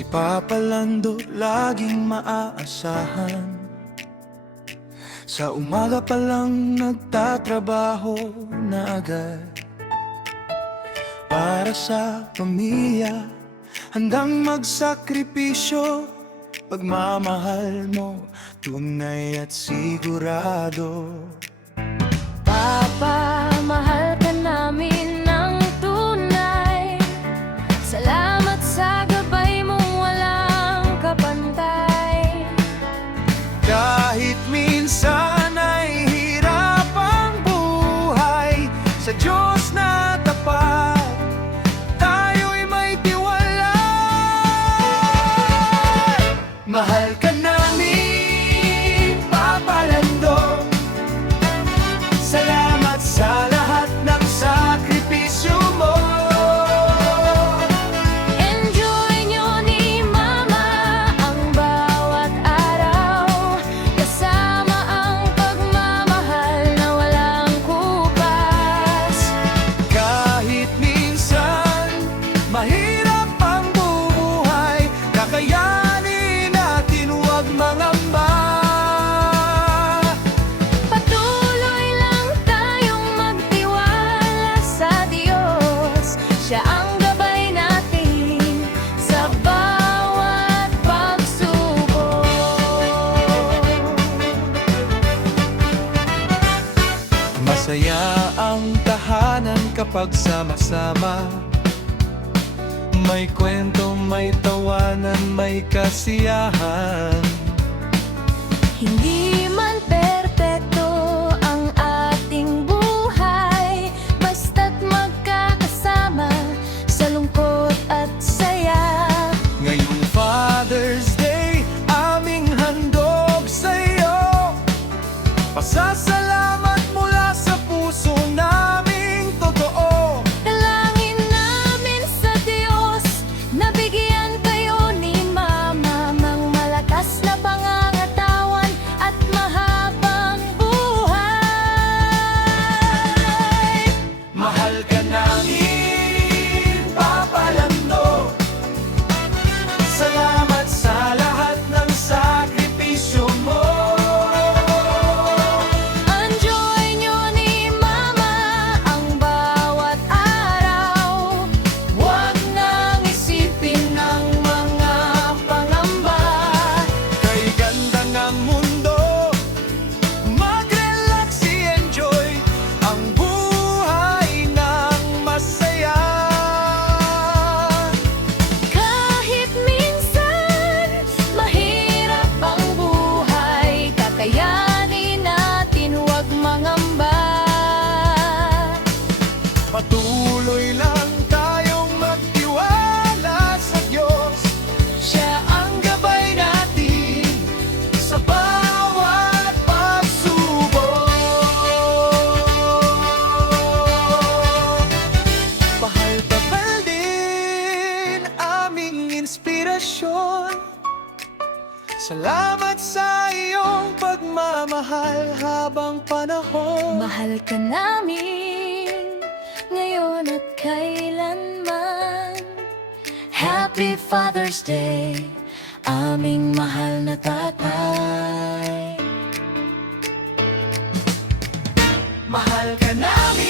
Si Papa Lando laging maaasahan. Sa umaga pa lang nagtatrabaho na agad para sa pamilya, handang magsakripisyo. Pagmamahal mo, tunay at sigurado. Papa, mahal ka namin ng tunay. Salamat sa gabay mong walang kapantay. Kahit minsan ay hirap ang buhay, sa Diyos na tapat, tayo'y may tiwala. Mahal ka namin, Papa Lando. Salamat sa lahat ng sakripisyo mo. Enjoy nyo ni Mama ang bawat araw, kasama ang pagmamahal na walang kupas. Kahit minsan mahirap ang buhay, kakayanin natin, huwag mangamba. Patuloy lang tayong magtiwala sa Diyos. Siya ang gabay natin sa bawat pagsubok. Masaya ang tahanan kapag sama-sama. May kwento, may tawanan, may kasiyahan. Hindi man perpekto ang ating buhay, basta't magkakasama sa lungkot at saya. Ngayong Father's Day, aming handog sa'yo. Pasasalamat mula sa puso naming totoo. Dalangin namin sa Diyos na bigyan kayo ni Mama ng malakas na pangangatawan at mahabang buhay. Mahal ka namin, Papa Lando. Salamat sa lahat ng sakripisyo mo. Enjoy nyo ni Mama ang bawat araw. Huwag nang isipin ang mga pangamba. Kay ganda ng mundo, mag-relax, i-enjoy ang buhay ng masaya. Kahit minsan mahirap ang buhay, kakayanin natin, huwag mangamba. Patuloy lang tayong magtiwala sa Diyos. Siya ang gabay natin sa bawat pagsubok. Pahal-pahal din aming inspirasyon. Salamat sa iyong pagmamahal habang panahon. Mahal ka namin ngayon at kailanman. Happy Father's Day, aming mahal na tatay. Mahal ka namin,